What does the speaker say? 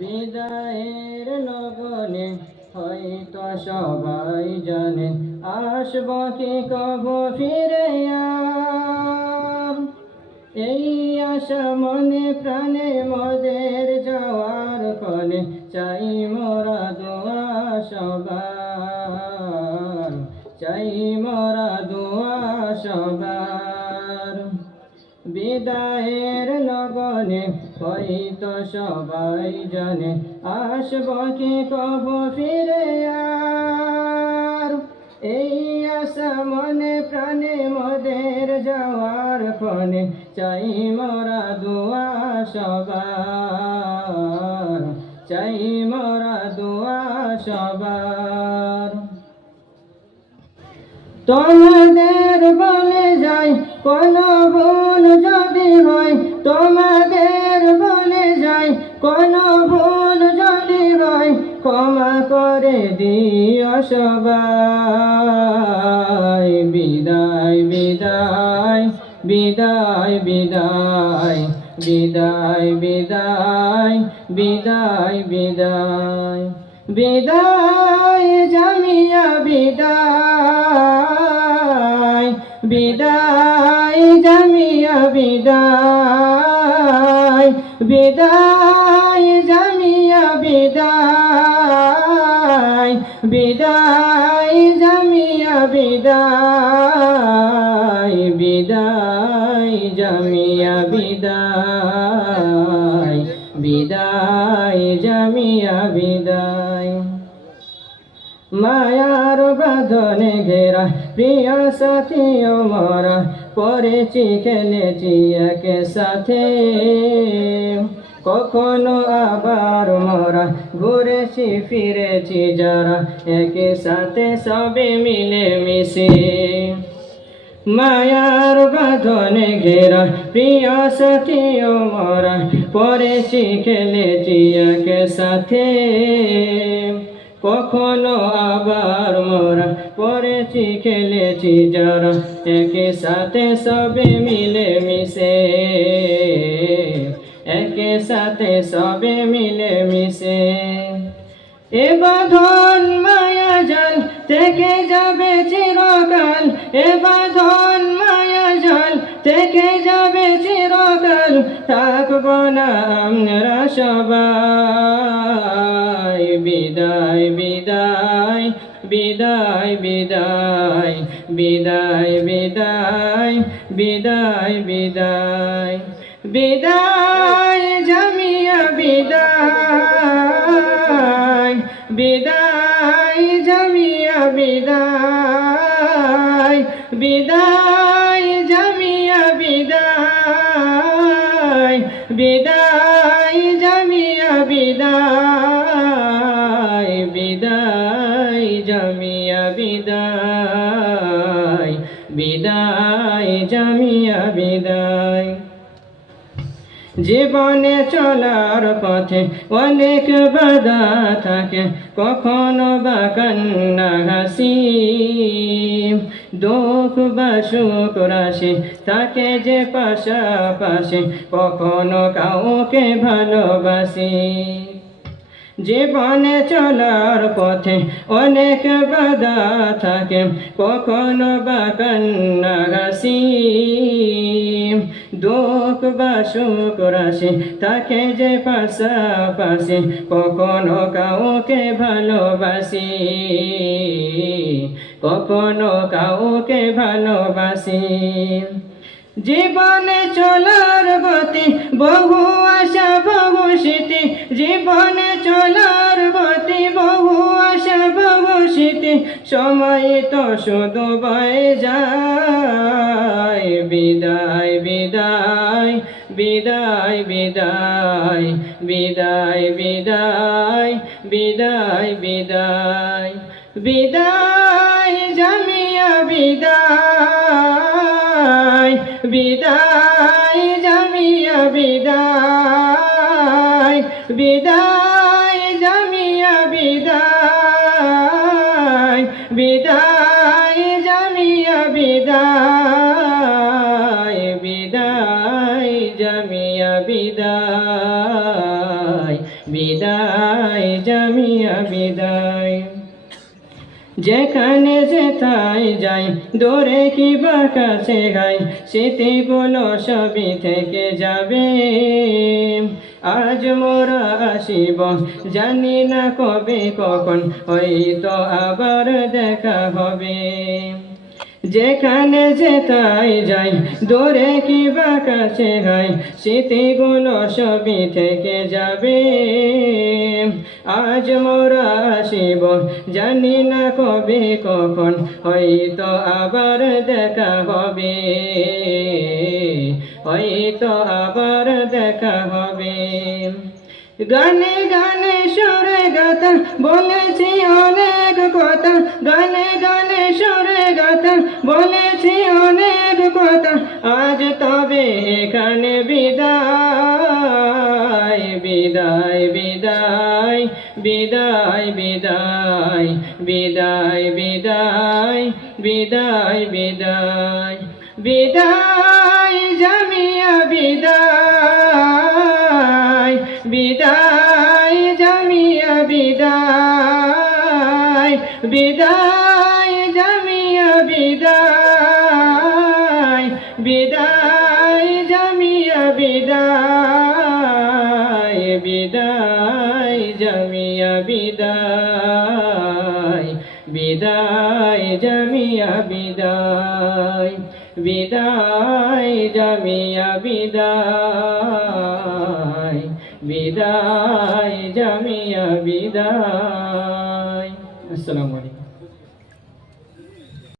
বিদায়ের লগনে হয়তো সবাই জানে আসব কি কবো ফিরে আর। এই আশা মনে প্রাণে মোদের যাওয়ার ফলে চাই মোরা দোয়া সবার, চাই মোরা দোয়া সবার। বিদায়ের লগনে হয়তো সবাই জানে আসব কি কবো ফিরে আর। এই আশা মনে প্রাণে মোদের যাওয়ার ফলে চাই মোরা দোয়া সবার, চাই মোরা দোয়া সবার। তোমাদের বলে যাই কোনো ভুল যদি হয়, তোমাদের বলে যাই কোনো ভুল যদি হয়, ক্ষমা করে দিও সবাই। বিদায় বিদায় বিদায় বিদায় বিদায় বিদায় বিদায় বিদায় বিদায় জামিয়া বিদায়, বিদায় জামিয়া বিদায়, বিদায় জামিয়া বিদায়, বিদায় জামিয়া বিদায়, বিদায় জামিয়া বিদায়, বিদায় জামিয়া বিদায়। মায়ার বাঁধনে ঘেরা প্রিয় সাথী মোরা পড়েছি খেলেছি একে সাথে, কখনো আবার মোরা ঘুরেছি ফিরেছি যারা একে সাথে সবে মিলে মিশে। মায়ার বাঁধনে ঘেরা প্রিয় সাথী মোরা পড়েছি খেলেছি একে সাথে, কখনো আবার মোরা পড়েছি খেলেছি যারা একে সাথে সবে মিলে মিশে, একে সাথে সবে মিলে মিশে। এ বাঁধন মায়া জাল থেকে যাবে চিরকাল, এ বাঁধন মায়া জাল থেকে যাবে চিরকাল, থাকব না আমরা সবাই। বিদায় বিদায় বিদায় বিদায় বিদায় বিদায় বিদায় বিদায় বিদায় জামিয়া বিদায়, বিদায় জামিয়া বিদায়, বিদায় জামিয়া বিদায়, বিদায় জামিয়া বিদায়, বিদায় জামিয়া বিদায়, বিদায় জামিয়া বিদায়। জীবনে চলার পথে অনেক বাধা থাকে, কখনো বা কান্না হাসি, দুঃখ বা সুখ রাশি থাকে যে পাশাপাশি, কখনো কাউকে ভালোবাসি। জীবনে চলার পথে অনেক বাধা থাকে, কখনো বা কান্না হাসি, দুঃখ বা সুখ রাশি থাকে যে পাশাপাশি, কখনো কাউকে ভালোবাসি, কখনো কাউকে ভালোবাসি। জীবনে চলার গতি বহু আশা বহু স্মৃতি, জীবনে চলার গতি বহু আশা বহু স্মৃতি, সময় তো শুধু বয়ে যায়। বিদায় বিদায় বিদায় বিদায় বিদায় বিদায় বিদায় বিদায় বিদায় জামিয়া বিদায়, বিদায় জামিয়া বিদায়, বিদায় জামিয়া বিদায়, বিদায় জামিয়া বিদায়, বিদায় জামিয়া বিদায়, বিদায়। বিদায় জামিয়া বিদায়। যেখানে যেথায় যাই দূরে কিবা কাছে গাই স্মৃতিগুলো সবই থেকে যাবে। আজ মোরা আসিব জানি না কবে কখন, হয়তো আবার দেখা হবে। যেখানে যেথায় যাই দূরে কিবা কাছে গাই স্মৃতিগুলো সবই থেকে যাবে। আজ মোরা আসিব জানি না কবে কখন, হয়তো আবার দেখা হবে, হয়তো আবার দেখা হবে। গানে গানে সুরে গাথা বলেছি অনেক কথা, গানে গানে সুরে গাথা বলেছি অনেক কথা, আজ তবে এখানে বিদায় বিদায় বিদায় বিদায় বিদায় বিদায় বিদায় বিদায় বিদায় বিদায় জামিয়া বিদায় বিদায় জামিয়া বিদায় বিদায় জামিয়া বিদায় বিদায় জামিয়া বিদায় বিদায় জামিয়া বিদায় বিদায় জামিয়া বিদায় বিদায় জামিয়া বিদায় বিদায় জামিয়া বিদায়। আসসালামু আলাইকুম।